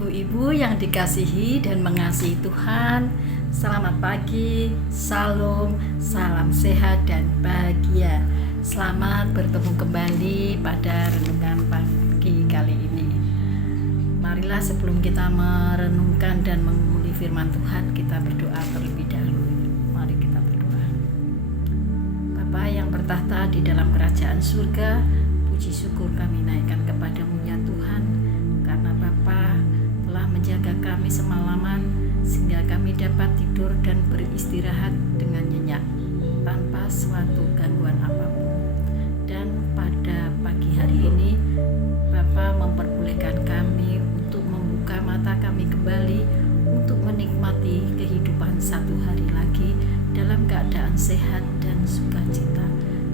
Ibu-ibu yang dikasihi dan mengasihi Tuhan, selamat pagi, salam, salam sehat dan bahagia. Selamat bertemu kembali pada renungan pagi kali ini. Marilah sebelum kita merenungkan dan menguli firman Tuhan, kita berdoa terlebih dahulu. Mari kita berdoa. Bapa yang bertahta di dalam kerajaan surga, puji syukur kami naikkan kepadamu ya Tuhan, karena Bapa telah menjaga kami semalaman sehingga kami dapat tidur dan beristirahat dengan nyenyak tanpa suatu gangguan apapun. Dan pada pagi hari ini Bapa memperbolehkan kami untuk membuka mata kami kembali untuk menikmati kehidupan satu hari lagi dalam keadaan sehat dan sukacita.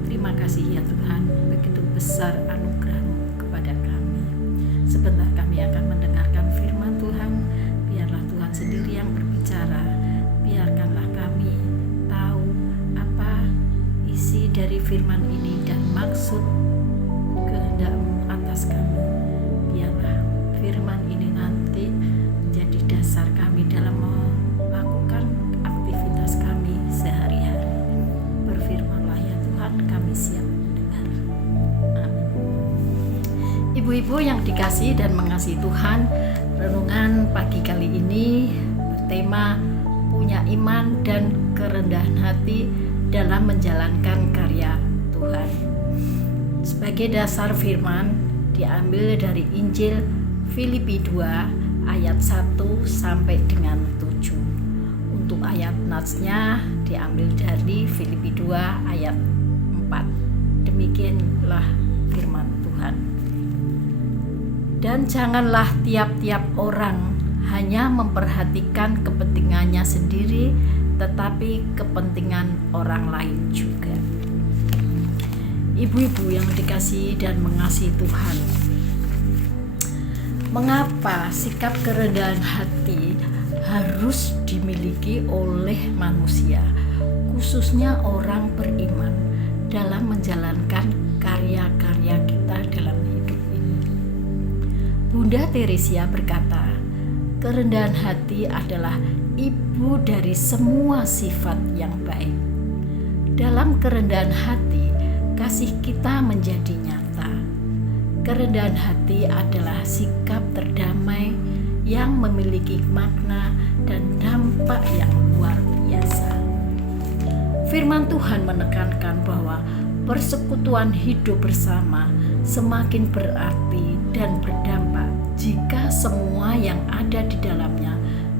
Terima kasih ya Tuhan, begitu besar anugerah-Mu kepada kami. Sebentar kami akan mendengarkan firman Tuhan. Biarlah Tuhan sendiri yang berbicara. Biarkanlah kami tahu apa isi dari firman ini dan maksud kehendak-Mu atas kami. Biarlah firman ini nanti menjadi dasar kami dalam melakukan aktivitas kami sehari-hari. Berfirmanlah ya Tuhan, kami siap mendengar. Amin. Ibu-ibu yang dikasihi dan mengasihi Tuhan, renungan pagi kali ini bertema punya iman dan kerendahan hati dalam menjalankan karya Tuhan. Sebagai dasar firman diambil dari Injil Filipi 2 ayat 1 sampai dengan 7. Untuk ayat natsnya diambil dari Filipi 2 ayat 4. Demikianlah firman Tuhan. Dan janganlah tiap-tiap orang hanya memperhatikan kepentingannya sendiri, tetapi kepentingan orang lain juga. Ibu-ibu yang dikasihi dan mengasihi Tuhan, mengapa sikap kerendahan hati harus dimiliki oleh manusia, khususnya orang beriman, dalam menjalankan karya-karya kita dalam hidup ini? Bunda Teresia berkata, kerendahan hati adalah ibu dari semua sifat yang baik. Dalam kerendahan hati, kasih kita menjadi nyata. Kerendahan hati adalah sikap terdamai yang memiliki makna dan dampak yang luar biasa. Firman Tuhan menekankan bahwa persekutuan hidup bersama semakin berarti dan berdampak jika semua yang ada di dalamnya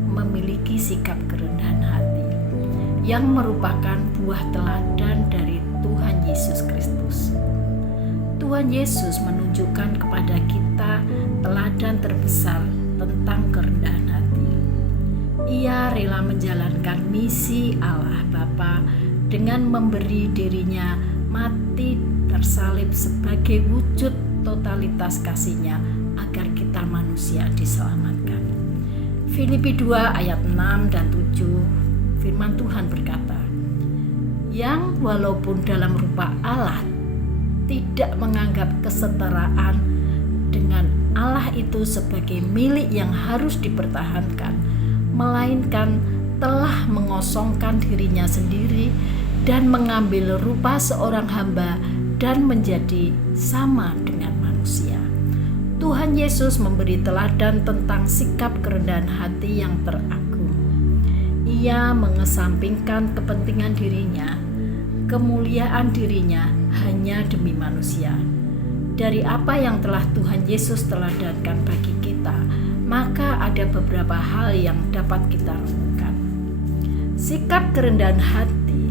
memiliki sikap kerendahan hati, yang merupakan buah teladan dari Tuhan Yesus Kristus. Tuhan Yesus menunjukkan kepada kita teladan terbesar tentang kerendahan hati. Ia rela menjalankan misi Allah Bapa dengan memberi dirinya mati tersalib sebagai wujud totalitas kasih-Nya agar kita manusia diselamatkan. Filipi 2 ayat 6 dan 7, firman Tuhan berkata, yang walaupun dalam rupa Allah tidak menganggap kesetaraan dengan Allah itu sebagai milik yang harus dipertahankan, melainkan telah mengosongkan dirinya sendiri dan mengambil rupa seorang hamba dan menjadi sama dengan manusia. Tuhan Yesus memberi teladan tentang sikap kerendahan hati yang teragung. Ia mengesampingkan kepentingan dirinya, kemuliaan dirinya hanya demi manusia. Dari apa yang telah Tuhan Yesus teladankan bagi kita, maka ada beberapa hal yang dapat kita renungkan. Sikap kerendahan hati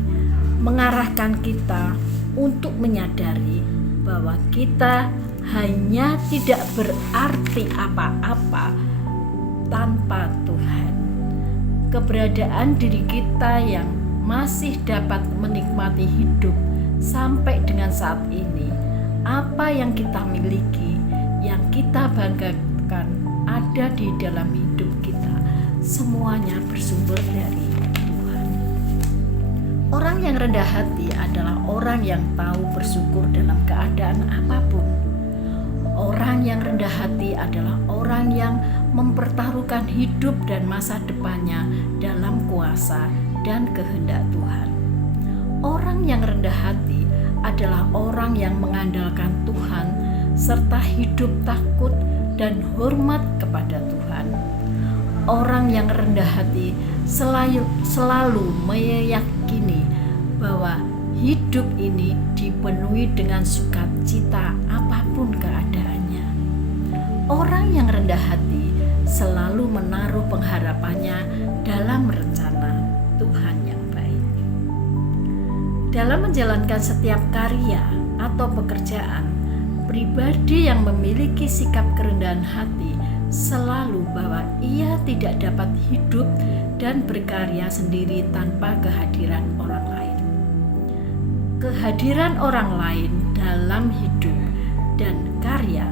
mengarahkan kita untuk menyadari bahwa kita hanya tidak berarti apa-apa tanpa Tuhan. Keberadaan diri kita yang masih dapat menikmati hidup sampai dengan saat ini, apa yang kita miliki, yang kita banggakan ada di dalam hidup kita, semuanya bersumber dari Tuhan. Orang yang rendah hati adalah orang yang tahu bersyukur dalam keadaan apapun. Orang yang rendah hati adalah orang yang mempertaruhkan hidup dan masa depannya dalam kuasa dan kehendak Tuhan. Orang yang rendah hati adalah orang yang mengandalkan Tuhan serta hidup takut dan hormat kepada Tuhan. Orang yang rendah hati selalu meyakini bahwa hidup ini dipenuhi dengan sukacita apapun keadaannya. Orang yang rendah hati selalu menaruh pengharapannya dalam rencana Tuhan yang baik. Dalam menjalankan setiap karya atau pekerjaan, pribadi yang memiliki sikap kerendahan hati selalu bahwa ia tidak dapat hidup dan berkarya sendiri tanpa kehadiran orang lain. Kehadiran orang lain dalam hidup dan karya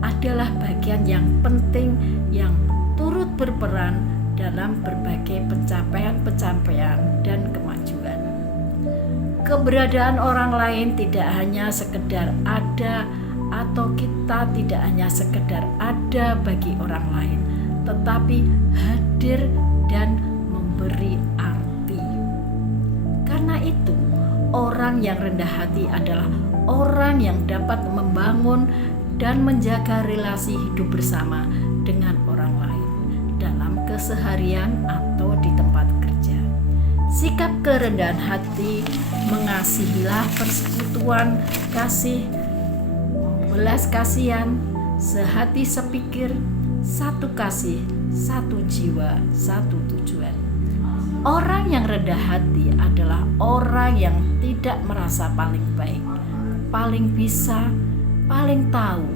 adalah bagian yang penting yang turut berperan dalam berbagai pencapaian dan kemajuan. Keberadaan orang lain tidak hanya sekedar ada atau kita tidak hanya sekedar ada bagi orang lain, tetapi hadir dan memberi arti. Karena itu, orang yang rendah hati adalah orang yang dapat membangun dan menjaga relasi hidup bersama dengan orang lain dalam keseharian atau di tempat kerja. Sikap kerendahan hati, mengasihilah persekutuan kasih, belas kasihan, sehati sepikir, satu kasih, satu jiwa, satu tujuan. Orang yang rendah hati adalah orang yang tidak merasa paling baik, paling bisa, paling tahu,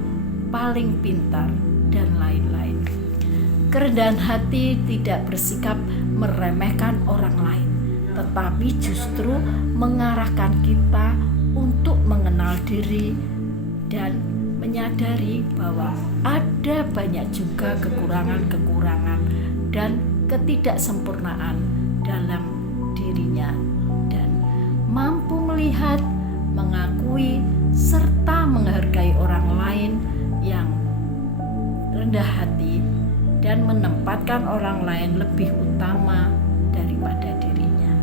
paling pintar, dan lain-lain. Kerendahan hati tidak bersikap meremehkan orang lain, tetapi justru mengarahkan kita untuk mengenal diri dan menyadari bahwa ada banyak juga kekurangan-kekurangan dan ketidaksempurnaan dalam dirinya, dan mampu melihat, mengakui, serta menghargai orang lain yang rendah hati dan menempatkan orang lain lebih utama daripada dirinya.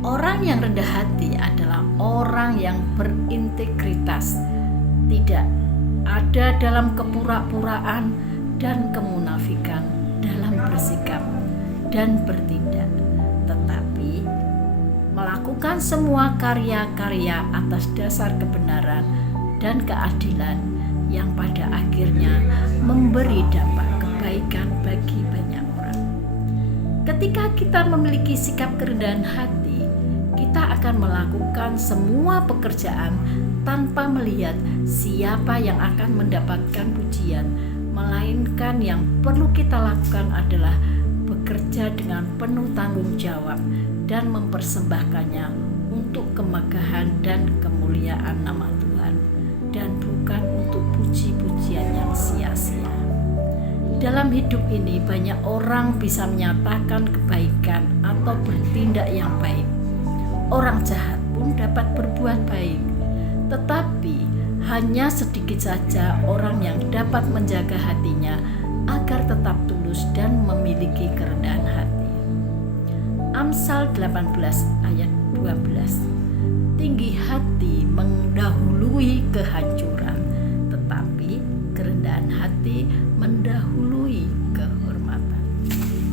Orang yang rendah hati adalah orang yang berintegritas, tidak ada dalam kepura-puraan dan kemunafikan dalam bersikap dan bertindak, tetapi melakukan semua karya-karya atas dasar kebenaran dan keadilan yang pada akhirnya memberi dampak kebaikan bagi banyak orang. Ketika kita memiliki sikap kerendahan hati, kita akan melakukan semua pekerjaan tanpa melihat siapa yang akan mendapatkan pujian, melainkan yang perlu kita lakukan adalah bekerja dengan penuh tanggung jawab dan mempersembahkannya untuk kemegahan dan kemuliaan nama Tuhan, dan bukan untuk puji-pujian yang sia-sia. Dalam hidup ini banyak orang bisa menyatakan kebaikan atau bertindak yang baik. Orang jahat pun dapat berbuat baik, tetapi hanya sedikit saja orang yang dapat menjaga hatinya agar tetap tulus dan memiliki kerendahan hati. Amsal 18 ayat 12. Tinggi hati mendahului kehancuran, tetapi kerendahan hati mendahului kehormatan.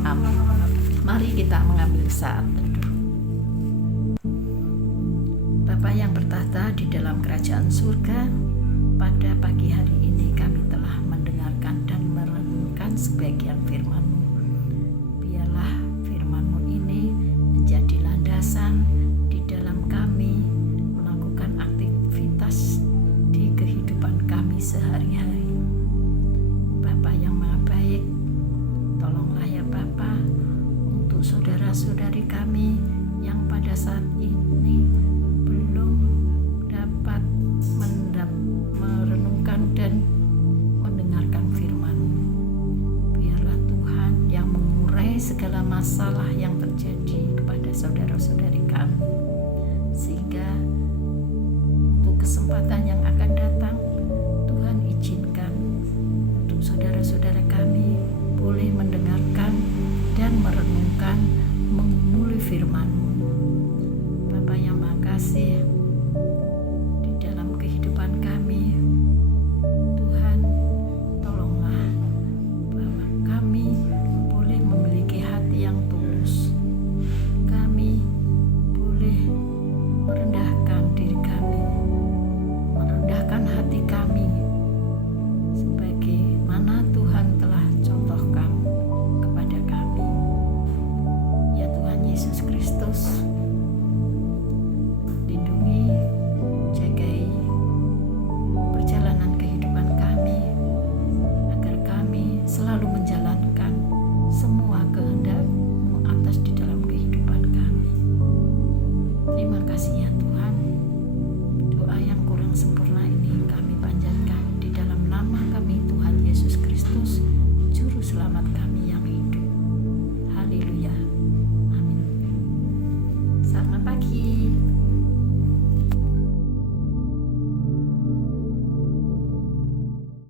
Amin. Mari kita mengambil saat teduh. Bapa yang bertahta di dalam kerajaan surga, pada pagi hari ini kami telah mendengarkan dan merenungkan sebagian firman-Mu. Biarlah firman-Mu ini menjadi landasan di dalam kami melakukan aktivitas di kehidupan kami sehari-hari. Bapa yang Maha Baik, tolonglah ya Bapa untuk saudara-saudari kami yang pada saat ini belum dapat merenungkan dan mendengarkan firman-Mu. Biarlah Tuhan yang mengurai segala masalah yang terjadi kepada saudara-saudari